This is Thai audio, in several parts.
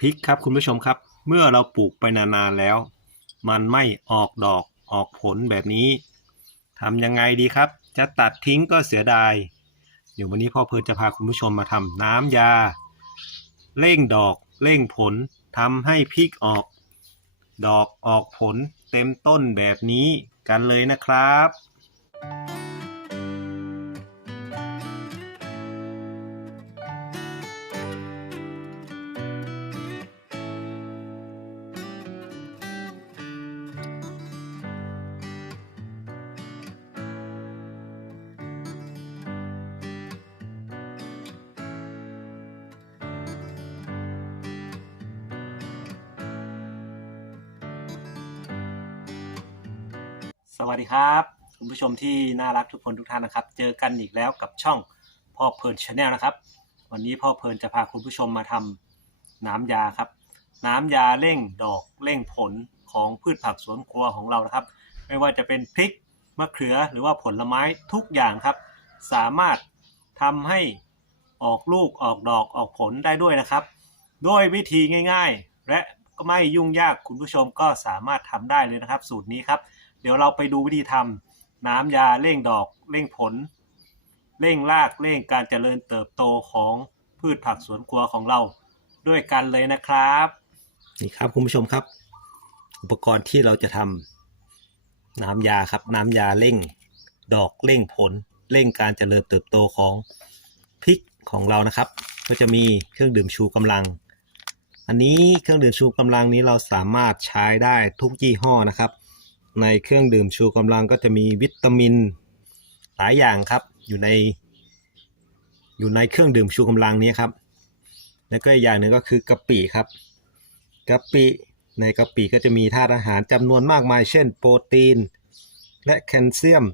พริกครับคุณผู้ชมครับ เมื่อเราปลูกไปนานๆแล้ว มันไม่ออกดอกออกผลแบบนี้ทำยังไงดีครับ จะตัดทิ้งก็เสียดาย เดี๋ยววันนี้พ่อเพลินจะพาคุณผู้ชมมาทำน้ำยา เร่งดอกเร่งผลทำให้พริกออก ดอกออกผลเต็มต้นแบบนี้กันเลยนะครับ สวัสดีครับคุณผู้ชมที่น่ารักทุกคนทุกท่านนะครับ เจอกันอีกแล้วกับช่องพ่อเพลินชาแนลนะครับ วันนี้พ่อเพลินจะพาคุณผู้ชมมาทำน้ำยาครับ น้ำยาเร่งดอกเร่งผลของพืชผักสวนครัวของเรานะครับ ไม่ว่าจะเป็นพริกมะเขือหรือว่าผลไม้ทุกอย่างครับ สามารถทำให้ออกลูกออกดอกออกผลได้ด้วยนะครับ ด้วยวิธีง่าย ๆ และก็ไม่ยุ่งยากคุณผู้ชมก็สามารถทำได้เลยนะครับ สูตรนี้ครับ เดี๋ยวเราไปดูวิธีทำน้ำยาเร่งดอกเร่งผล เร่งรากเร่งการเจริญเติบโตของพืชผักสวนครัวของเราด้วยกันเลยนะครับนี่ครับคุณผู้ชมครับ อุปกรณ์ที่เราจะทำน้ำยาครับน้ำยาเร่งดอกเร่งผล เร่งการเจริญเติบโตของพริกของเรานะครับ ก็จะมีเครื่องดื่มชูกำลัง อันนี้เครื่องดื่มชูกำลังนี้เราสามารถใช้ได้ทุกยี่ห้อนะครับ ในเครื่องดื่มชูกำลังก็จะมีวิตามินหลายอย่างครับ อยู่ใน อยู่ในเครื่องดื่มชูกำลังนี้ครับ แล้วก็อีกอย่างหนึ่งก็คือกะปิครับกะปิในกะปิก็จะมีธาตุอาหารจำนวนมากมาย เช่น โปรตีน และแคลเซียม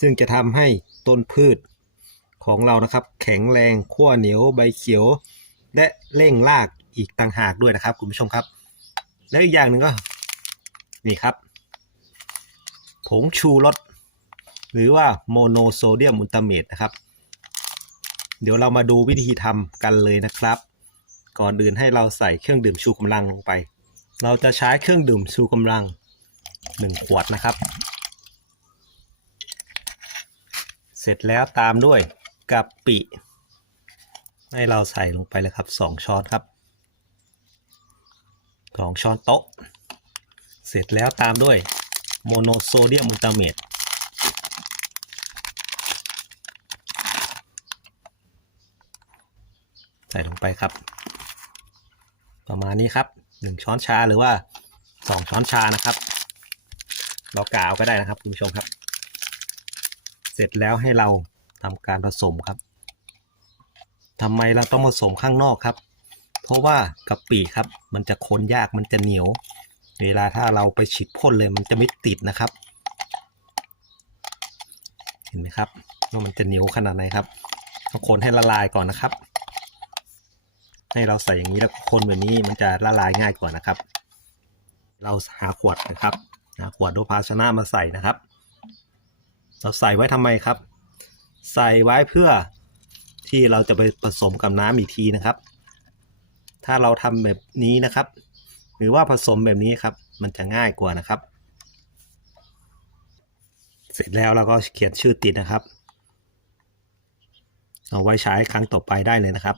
ซึ่งจะทำให้ต้นพืชของเรานะครับ แข็งแรงขั้วเหนียวใบเขียว และเร่งรากอีกต่างหากด้วยนะครับ คุณผู้ชมครับ และอีกอย่างหนึ่งก็นี่ครับ ผงชูรสหรือว่าโมโนโซเดียมอุลตาเมตนะครับ เดี๋ยวเรามาดูวิธีทำกันเลยนะครับ ก่อนอื่นให้เราใส่เครื่องดื่มชูกำลังลงไป เราจะใช้เครื่องดื่มชูกำลัง 1 ขวดนะครับ เสร็จแล้วตามด้วยกะปิ ให้เราใส่ลงไปเลยครับ 2 ช้อนครับ 2 ช้อนโต๊ะ เสร็จแล้วตามด้วย โมโนโซเดียมอุลตาเมตใส่ลงไปครับ ประมาณนี้ครับ 1 ช้อนชาหรือว่า 2 ช้อนชานะครับ เรากาวก็ได้นะครับคุณผู้ชมครับ เสร็จแล้วให้เราทำการผสมครับทำไมเราต้องผสมข้างนอกครับ เพราะว่ากะปิครับ มันจะค้นยากมันจะเหนียว เวลาถ้าเราไปฉีดพ่นเลยมันจะไม่ติดนะครับ เห็นไหมครับว่ามันจะเหนียวขนาดไหนครับต้องคนให้ละลายก่อนนะครับ ให้เราใส่อย่างนี้แล้วคนแบบนี้มันจะละลายง่ายกว่านะครับ เราหาขวดนะครับหาขวดดูภาชนะมาใส่นะครับ เราใส่ไว้ทำไมครับ ใส่ไว้เพื่อที่เราจะไปผสมกับน้ำอีกทีนะครับ ถ้าเราทำแบบนี้นะครับ หรือว่าผสมแบบนี้ครับ มันจะง่ายกว่านะครับ เสร็จแล้วเราก็เขียนชื่อติดนะครับ เอาไว้ใช้ครั้งต่อไปได้เลยนะครับ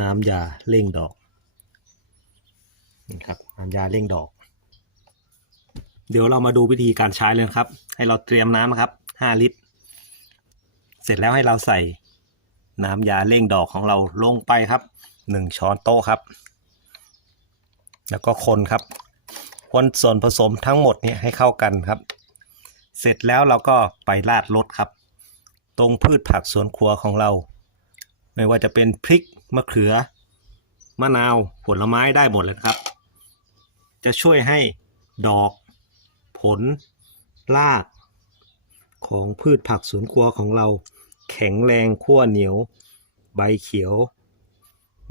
น้ำยาเร่งดอกนี่ครับน้ำยาเร่งดอก เดี๋ยวเรามาดูวิธีการใช้เลยครับ ให้เราเตรียมน้ำครับ 5 ลิตร เสร็จแล้วให้เราใส่น้ำยาเร่งดอกของเราลงไปครับ 1 ช้อนโต๊ะครับ แล้วก็คนครับ คนส่วนผสมทั้งหมดนี้ให้เข้ากันครับ เสร็จแล้วเราก็ไปราดรสครับ ตรงพืชผักสวนครัวของเรา ไม่ว่าจะเป็นพริกมะเขือ มะนาวผลไม้ได้หมดเลยครับ จะช่วยให้ดอก ผลรากของพืชผักสวนครัวของเรา แข็งแรงขั้วเหนียว ใบเขียว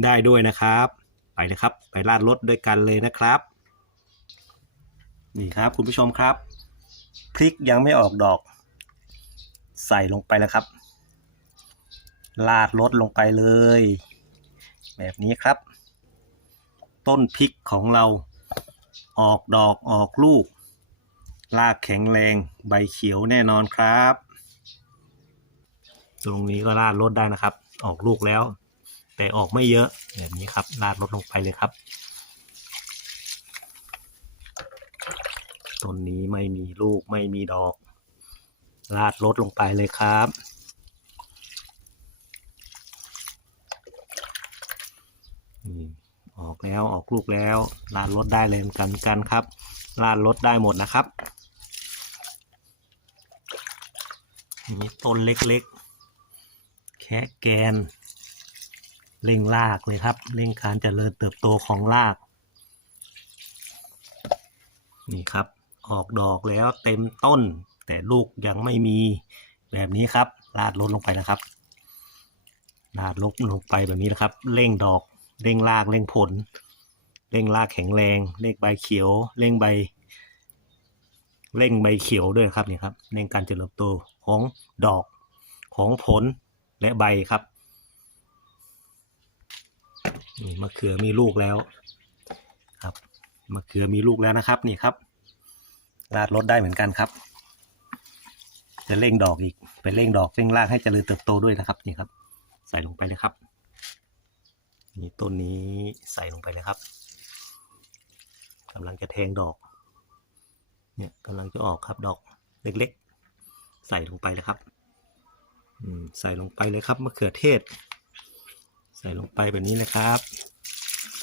ได้ด้วยนะครับ ไปเลยครับ ไปราดรสด้วยกันเลยนะครับ นี่ครับคุณผู้ชมครับ พริกยังไม่ออกดอก ใส่ลงไปแล้วครับลาดรสลงไปเลย แบบนี้ครับ ต้นพริกของเราออกดอกออกลูก รากแข็งแรงใบเขียวแน่นอนครับ ตรงนี้ก็ราดรสได้นะครับ ออกลูกแล้ว แต่ออกไม่เยอะแบบนี้ครับราดรสลงไปเลยครับต้นนี้ไม่มีลูกไม่มีดอก ราดรสลงไปเลยครับ ออกแล้วออกลูกแล้ว ราดรสได้เลยเหมือนกันกันครับ ราดรสได้หมดนะครับ นี่ต้นเล็กๆ แค่แกน เร่งรากเลยครับ เร่งการเจริญเติบโตของราก นี่ครับ ออกดอกแล้วเต็มต้น แต่ลูกยังไม่มีแบบนี้ครับ ราดลดลงไปนะครับ ราดลดลงไปแบบนี้นะครับ เร่งดอก เร่งราก เร่งผล เร่งรากแข็งแรง เร่งใบเขียว เร่งใบ เร่งใบเขียวด้วยครับนี่ครับ เร่งการเจริญเติบโต ของดอกของผลและใบครับนี่มะเขือมีลูกแล้วครับมะเขือมีลูกแล้วนะครับนี่ครับราดรถได้เหมือนกันครับ จะเร่งดอกอีกไปเร่งดอกเร่งรากให้เจริญเติบโตด้วยนะครับนี่ครับ ใส่ลงไปเลยครับนี่ต้นนี้ใส่ลงไปเลยครับกำลังจะแทงดอก เนี่ยกำลังจะออกครับดอกเล็กๆ ใส่ลงไปเลยครับใส่ลงไปเลยครับมะเขือเทศ ใส่ลงไปแบบนี้เลยครับ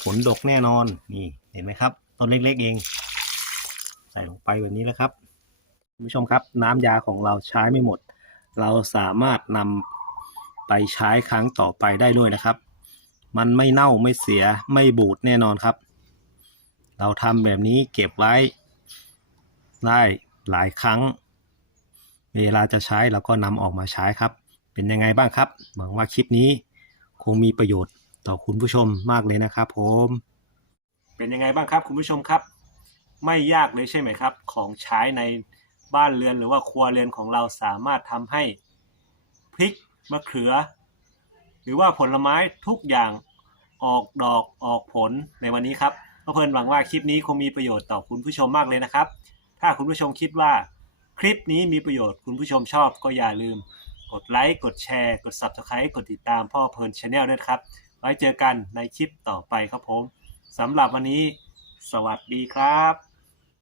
ผลดกแน่นอนนี่เห็นไหมครับต้นเล็กๆเอง ใส่ลงไปแบบนี้แล้วครับคุณผู้ชมครับ น้ำยาของเราใช้ไม่หมด เราสามารถนำไปใช้ครั้งต่อไปได้ด้วยนะครับ มันไม่เน่าไม่เสียไม่บูดแน่นอนครับ เราทำแบบนี้เก็บไว้ได้หลายครั้ง เวลาจะใช้เราก็นำออกมาใช้ครับ เป็นยังไงบ้างครับ หวังว่าคลิปนี้คงมีประโยชน์ต่อคุณผู้ชมมากเลยนะครับผม เป็นยังไงบ้างครับคุณผู้ชมครับ ไม่ยากเลยใช่ไหมครับ ของใช้ในบ้านเรือนหรือว่าครัวเรือนของเราสามารถทำให้พริกมะเขือ หรือว่าผลไม้ทุกอย่างออกดอกออกผลในวันนี้ครับก็เพิ่นหวังว่าคลิปนี้คงมีประโยชน์ต่อคุณผู้ชมมากเลยนะครับ ถ้าคุณผู้ชมคิดว่า คลิปนี้มีประโยชน์คุณผู้ชมชอบก็อย่าลืม กดไลค์ กดแชร์ กด Subscribe กดติดตามพ่อเพลินชาแนลด้วยครับ ไว้เจอกันในคลิปต่อไปครับผมสำหรับวันนี้ สวัสดีครับ